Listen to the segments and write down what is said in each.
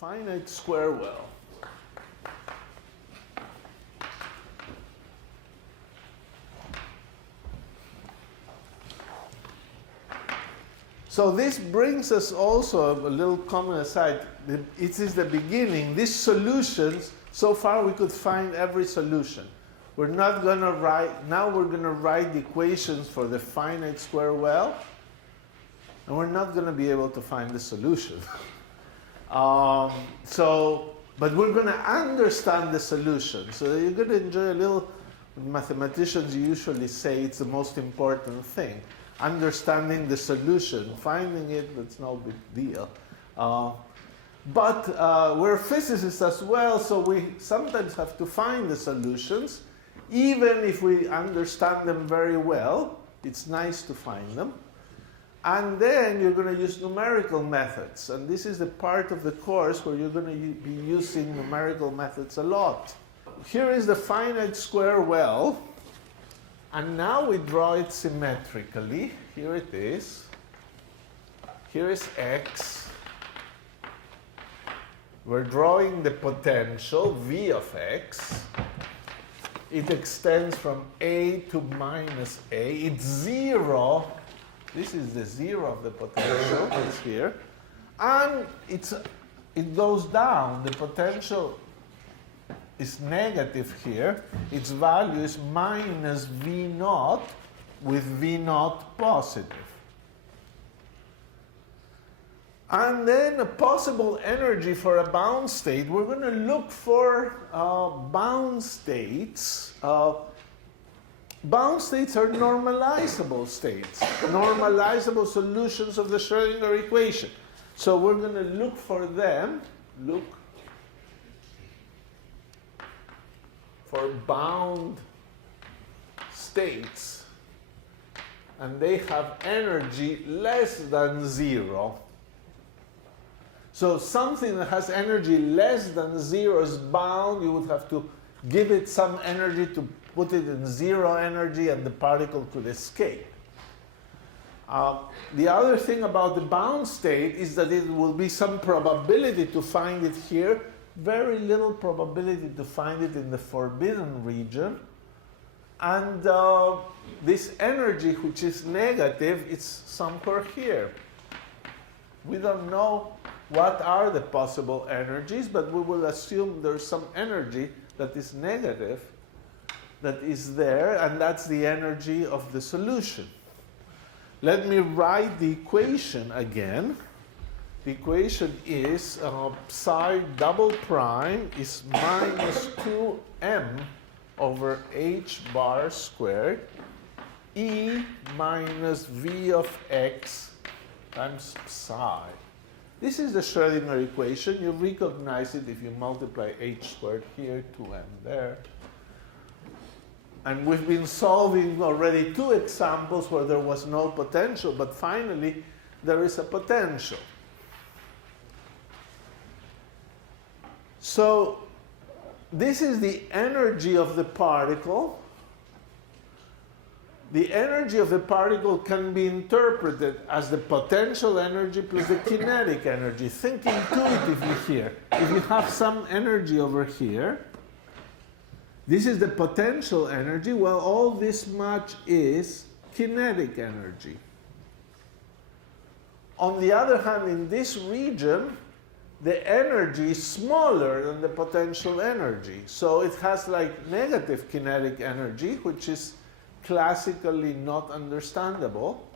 finite square well. So this brings us also a little comment aside. It is the beginning. These solutions, so far we could find every solution. We're not going to write, now we're going to write the equations for the finite square well, and we're not going to be able to find the solution. But we're going to understand the solution. So you're going to enjoy a little, mathematicians usually say it's the most important thing. Understanding the solution, finding it, that's no big deal. But we're physicists as well, so we sometimes have to find the solutions. Even if we understand them very well, it's nice to find them. And then you're going to use numerical methods. And this is the part of the course where you're going to be using numerical methods a lot. Here is the finite square well. And now we draw it symmetrically. Here it is. Here is x. We're drawing the potential, v of x. It extends from a to minus a. It's 0. This is the 0 of the potential. It's here. And it goes down. The potential is negative here. Its value is minus v naught with v naught positive. And then a possible energy for a bound state. We're going to look for bound states. Bound states are normalizable states, normalizable solutions of the Schrödinger equation. So we're going to look for them, for bound states, and they have energy less than 0. So something that has energy less than 0 is bound. You would have to give it some energy to put it in 0 energy, and the particle could escape. The other thing about the bound state is that it will be some probability to find it here, very little probability to find it in the forbidden region. And this energy, which is negative, it's somewhere here. We don't know what are the possible energies, but we will assume there's some energy that is negative that is there, and that's the energy of the solution. Let me write the equation again. The equation is psi double prime is minus 2m over h bar squared e minus v of x times psi. This is the Schrödinger equation. You recognize it if you multiply h squared here, 2m there. And we've been solving already 2 examples where there was no potential, but finally there is a potential. So this is the energy of the particle. The energy of the particle can be interpreted as the potential energy plus the kinetic energy. Think intuitively here. If you have some energy over here, this is the potential energy. Well, all this much is kinetic energy. On the other hand, in this region, the energy is smaller than the potential energy. So it has like negative kinetic energy, which is classically not understandable.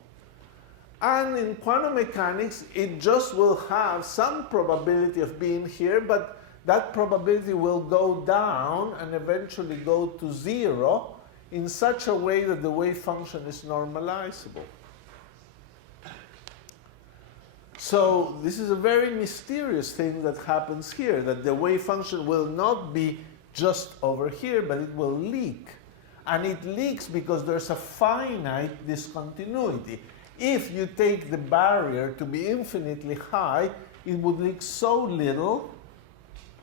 And in quantum mechanics, it just will have some probability of being here, but that probability will go down and eventually go to 0 in such a way that the wave function is normalizable. So this is a very mysterious thing that happens here, that the wave function will not be just over here, but it will leak. And it leaks because there's a finite discontinuity. If you take the barrier to be infinitely high, it would leak so little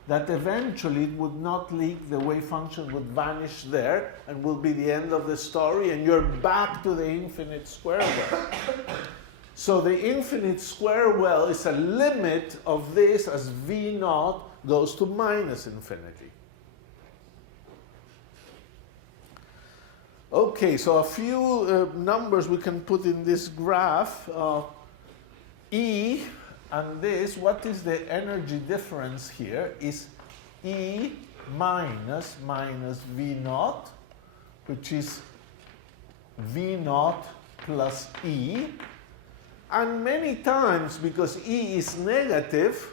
that eventually it would not leak, the wave function would vanish there and will be the end of the story, and you're back to the infinite square well. So the infinite square well is a limit of this as V naught goes to minus infinity. Okay, so a few numbers we can put in this graph. E and this, what is the energy difference here? Is E minus V naught, which is V naught plus E. And many times, because E is negative,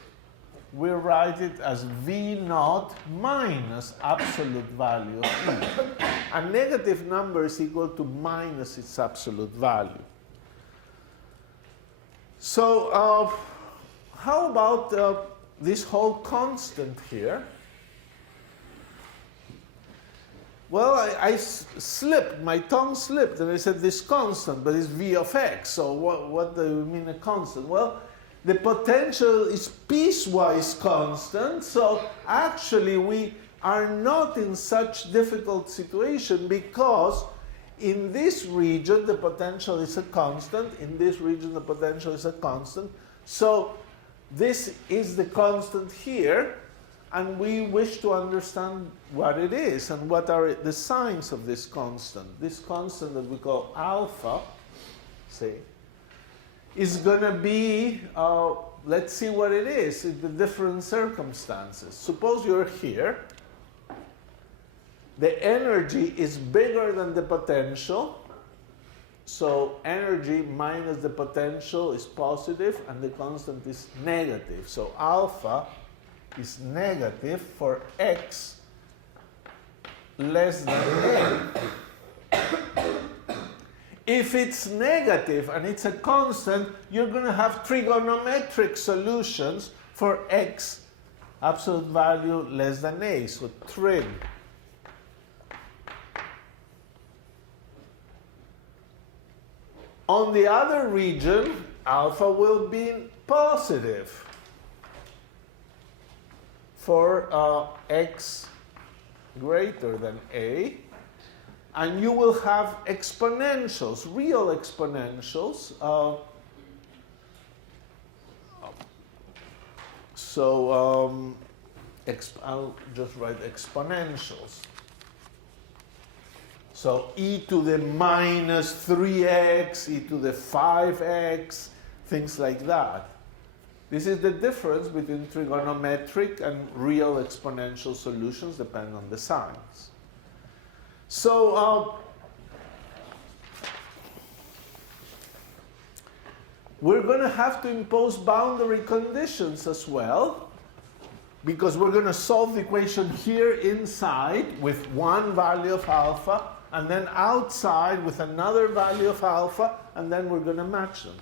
we write it as V naught minus absolute value of E. A negative number is equal to minus its absolute value. So how about this whole constant here? Well, I slipped, my tongue slipped, and I said this constant, but it's V of x. So what do you mean a constant? Well, the potential is piecewise constant, so actually we are not in such difficult situation because in this region the potential is a constant, in this region the potential is a constant. So this is the constant here, and we wish to understand what it is and what are the signs of this constant. This constant that we call alpha, say, is going to be, let's see what it is in the different circumstances. Suppose you're here. The energy is bigger than the potential. So energy minus the potential is positive, and the constant is negative. So alpha is negative for x less than a. If it's negative and it's a constant, you're going to have trigonometric solutions for x absolute value less than a. So trig. On the other region, alpha will be positive for x greater than a. And you will have exponentials, real exponentials. I'll just write exponentials. So e to the minus 3x, e to the 5x, things like that. This is the difference between trigonometric and real exponential solutions, depending on the signs. So we're going to have to impose boundary conditions as well, because we're going to solve the equation here inside with one value of alpha, and then outside with another value of alpha, and then we're going to match them.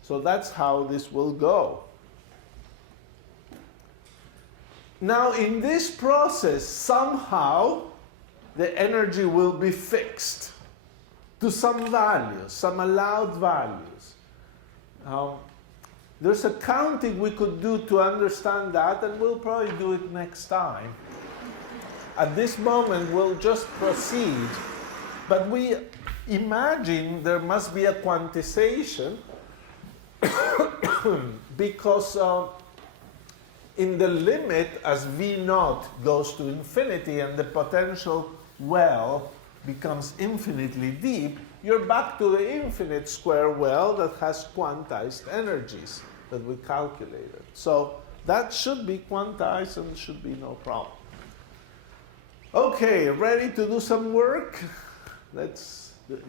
So that's how this will go. Now, in this process, somehow the energy will be fixed to some values, some allowed values. There's a counting we could do to understand that, and we'll probably do it next time. At this moment, we'll just proceed. But we imagine there must be a quantization because in the limit, as V naught goes to infinity and the potential well becomes infinitely deep, you're back to the infinite square well that has quantized energies that we calculated. So that should be quantized and should be no problem. Okay, ready to do some work?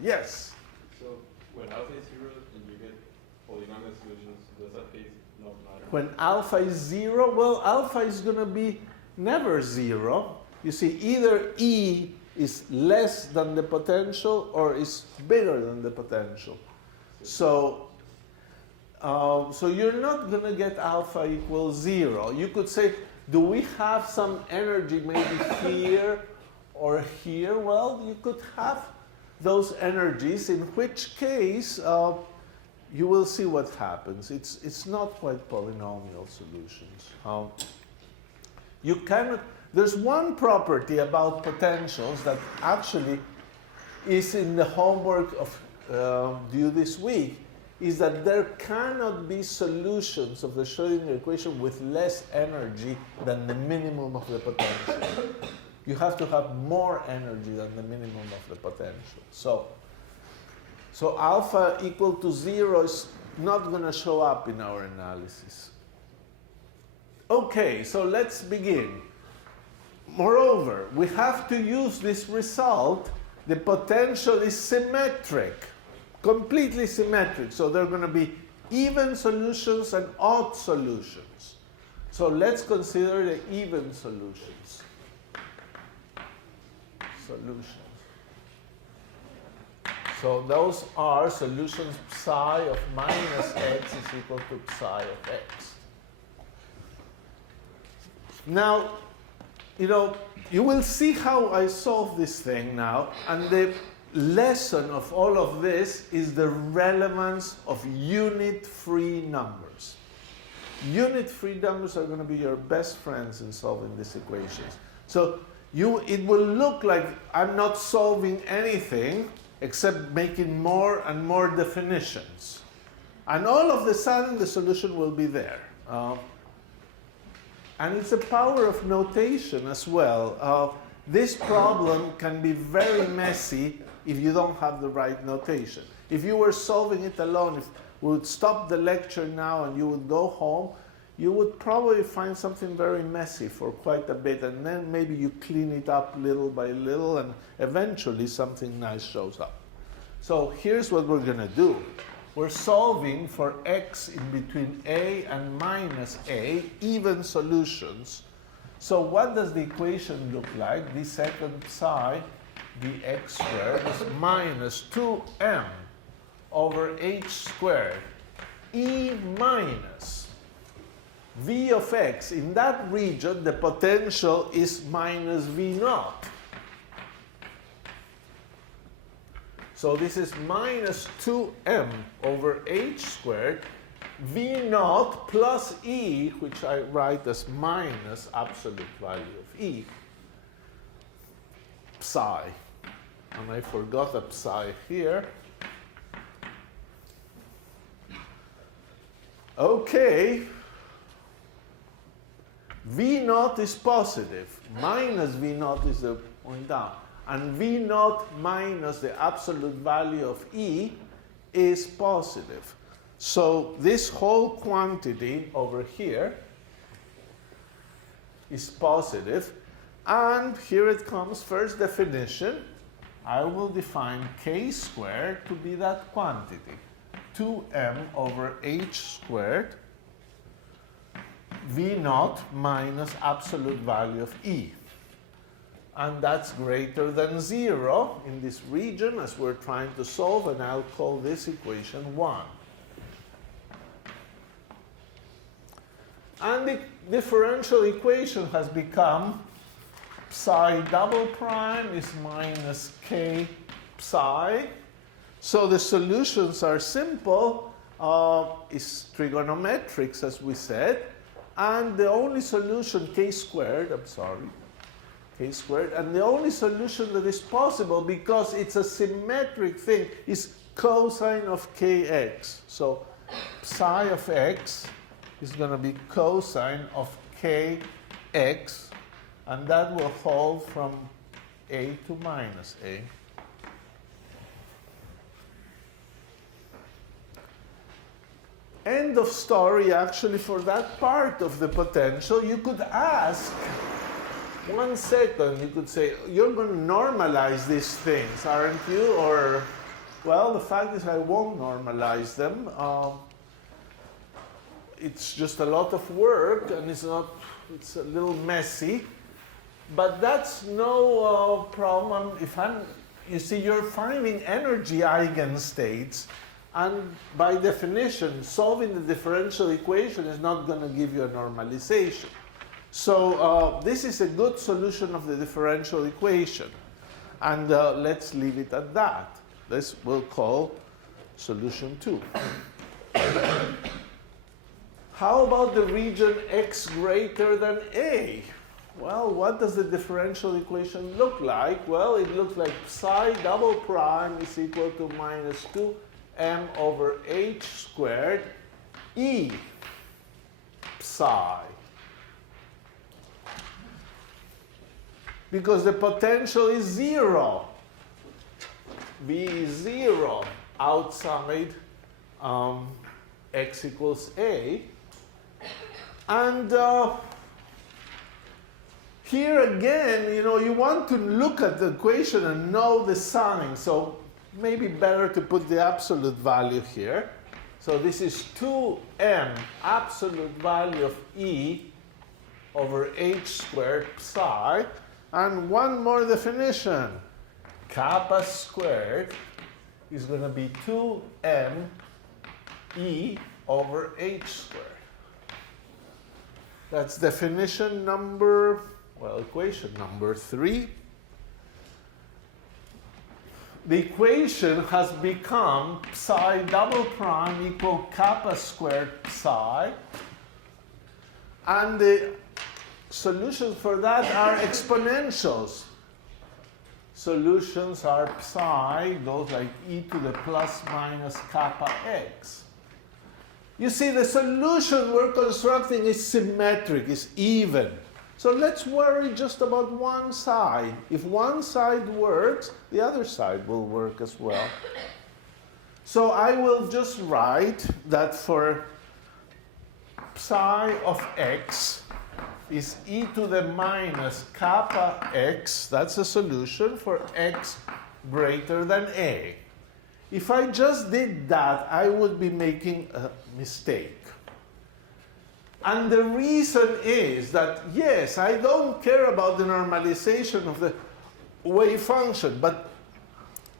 Yes? So when alpha is 0 and you get polynomial solutions, does that case not matter? When alpha is 0, well, alpha is going to be never 0. You see, either E is less than the potential or is bigger than the potential. So you're not going to get alpha equals 0. You could say, do we have some energy maybe here or here? Well, you could have those energies, in which case you will see what happens. It's not quite polynomial solutions. You cannot. There's one property about potentials that actually is in the homework of due this week is that there cannot be solutions of the Schrödinger equation with less energy than the minimum of the potential. You have to have more energy than the minimum of the potential. So alpha equal to 0 is not going to show up in our analysis. Okay, so let's begin. Moreover, we have to use this result. The potential is symmetric, completely symmetric. So there are going to be even solutions and odd solutions. So let's consider the even solutions. So those are solutions psi of minus x is equal to psi of x. Now, you will see how I solve this thing now, and the lesson of all of this is the relevance of unit-free numbers. Unit-free numbers are going to be your best friends in solving these equations. So it will look like I'm not solving anything except making more and more definitions. And all of a sudden, the solution will be there. And it's a power of notation as well. This problem can be very messy if you don't have the right notation. If you were solving it alone, if we would stop the lecture now and you would go home, you would probably find something very messy for quite a bit, and then maybe you clean it up little by little, and eventually something nice shows up. So here's what we're going to do. We're solving for x in between a and minus a, even solutions. So what does the equation look like? The second psi dx squared is minus 2m over h squared e minus v of x. In that region, the potential is minus v naught. So this is minus 2m over h squared, v naught plus e, which I write as minus absolute value of e, psi. And I forgot a psi here. Okay. V naught is positive. Minus v naught is the point down. And v naught minus the absolute value of e is positive. So this whole quantity over here is positive. And here it comes, first definition. I will define k squared to be that quantity. 2m over h squared v naught minus absolute value of e. And that's greater than 0 in this region as we're trying to solve, and I'll call this equation 1. And the differential equation has become psi double prime is minus k psi. So the solutions are simple. It's trigonometrics, as we said. And the only solution, k squared, k squared, and the only solution that is possible, because it's a symmetric thing, is cosine of kx. So psi of x is going to be cosine of kx, and that will hold from a to minus a. End of story, actually, for that part of the potential. You could ask, 1 second, you could say, you're going to normalize these things, aren't you? Or, well, the fact is I won't normalize them. It's just a lot of work, and it's a little messy. But that's no problem. You see, you're finding energy eigenstates, and by definition, solving the differential equation is not going to give you a normalization. So this is a good solution of the differential equation. And let's leave it at that. This we'll call solution 2. How about the region x greater than a? Well, what does the differential equation look like? Well, it looks like psi double prime is equal to minus 2m over h squared e psi. Because the potential is 0. V is 0 outside x equals a. And here again, you want to look at the equation and know the sign. So maybe better to put the absolute value here. So this is 2m absolute value of e over h squared psi. And one more definition. Kappa squared is going to be 2m e over h squared. That's definition number, equation number 3. The equation has become psi double prime equal kappa squared psi. And the solutions for that are exponentials. Solutions are psi goes like e to the plus minus kappa x. You see, the solution we're constructing is symmetric, is even. So let's worry just about one side. If one side works, the other side will work as well. So I will just write that for psi of x is e to the minus kappa x. That's a solution for x greater than a. If I just did that, I would be making a mistake. And the reason is that, yes, I don't care about the normalization of the wave function, but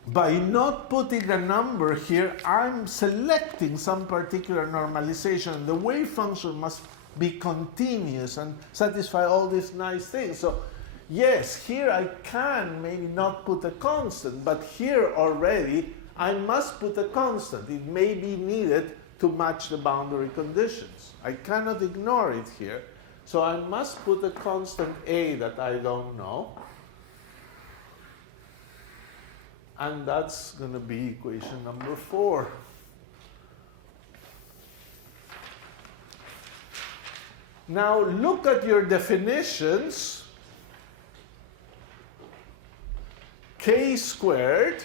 by not putting a number here, I'm selecting some particular normalization. The wave function must be continuous and satisfy all these nice things. So yes, here I can maybe not put a constant, but here already I must put a constant. It may be needed to match the boundary conditions. I cannot ignore it here. So I must put a constant a that I don't know. And that's going to be equation number 4. Now look at your definitions. K squared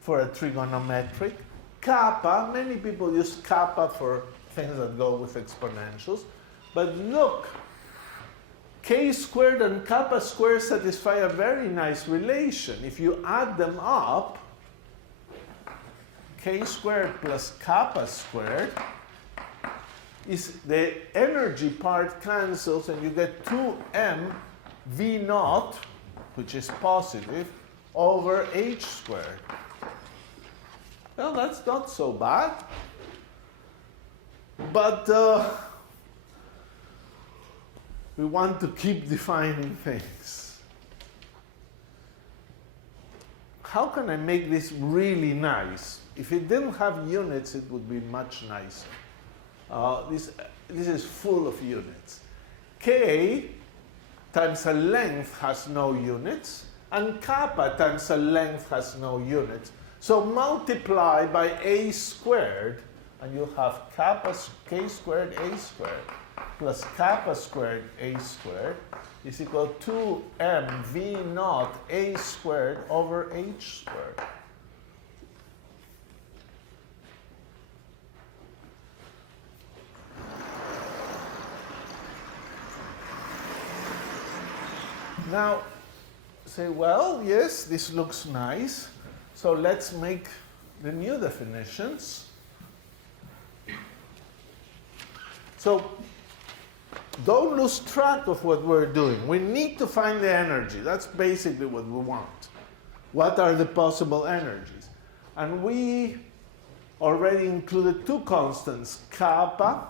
for a trigonometric. Kappa, many people use kappa for things that go with exponentials. But look, k squared and kappa squared satisfy a very nice relation. If you add them up, k squared plus kappa squared, is the energy part cancels and you get 2m v naught, which is positive, over h squared. Well, that's not so bad. But we want to keep defining things. How can I make this really nice? If it didn't have units, it would be much nicer. This is full of units. K times a length has no units, and kappa times a length has no units. So multiply by a squared, and you have kappa k squared a squared plus kappa squared a squared is equal to 2m v naught a squared over h squared. Now, say, well, yes, this looks nice. So let's make the new definitions. So don't lose track of what we're doing. We need to find the energy. That's basically what we want. What are the possible energies? And we already included two constants, kappa,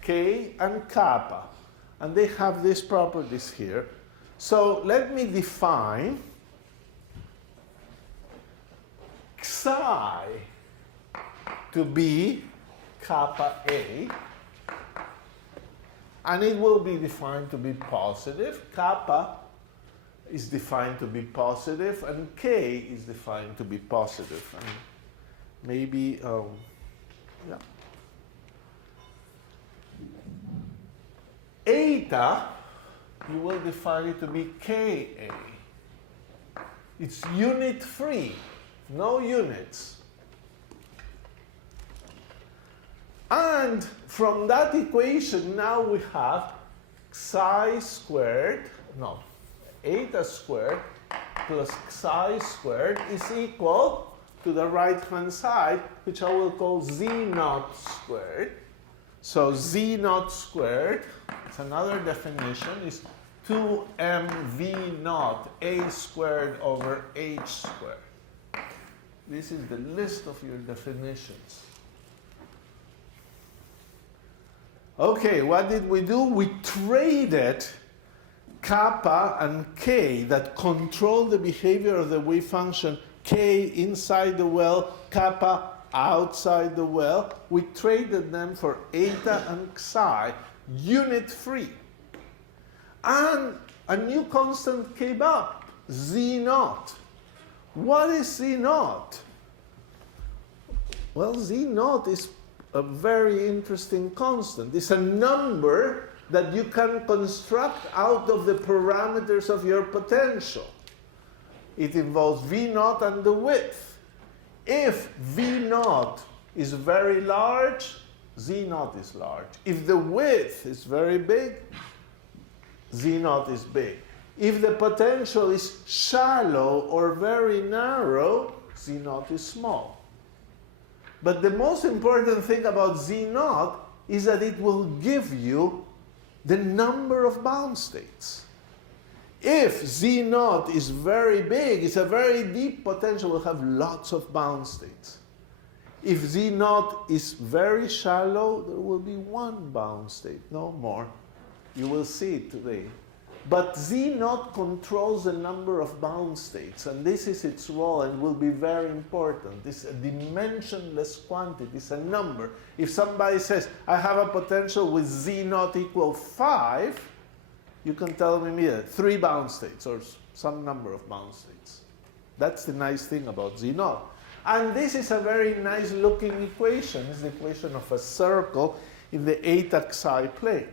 k, and kappa. And they have these properties here. So let me define psi to be kappa A And it will be defined to be positive. Kappa is defined to be positive, and K is defined to be positive. And maybe, yeah. Eta, you will define it to be Ka. It's unit free, no units. And from that equation, now we have eta squared plus xi squared is equal to the right-hand side, which I will call z naught squared. So z naught squared, it's another definition, is 2mv naught a squared over h squared. This is the list of your definitions. Okay, what did we do? We traded kappa and k that control the behavior of the wave function, k inside the well, kappa outside the well. We traded them for eta and xi, unit free. And a new constant came up, z naught. What is z naught? Well, z naught is a very interesting constant. It's a number that you can construct out of the parameters of your potential. It involves V naught and the width. If V naught is very large, Z naught is large. If the width is very big, Z naught is big. If the potential is shallow or very narrow, Z naught is small. But the most important thing about Z naught is that it will give you the number of bound states. If Z naught is very big, it's a very deep potential, will have lots of bound states. If Z naught is very shallow, there will be one bound state, no more. You will see it today. But Z naught controls the number of bound states, and this is its role and will be very important. It's a dimensionless quantity, it's a number. If somebody says, I have a potential with Z naught equal 5, you can tell me immediately 3 bound states or some number of bound states. That's the nice thing about Z naught. And this is a very nice looking equation. It's the equation of a circle in the eta xi plane.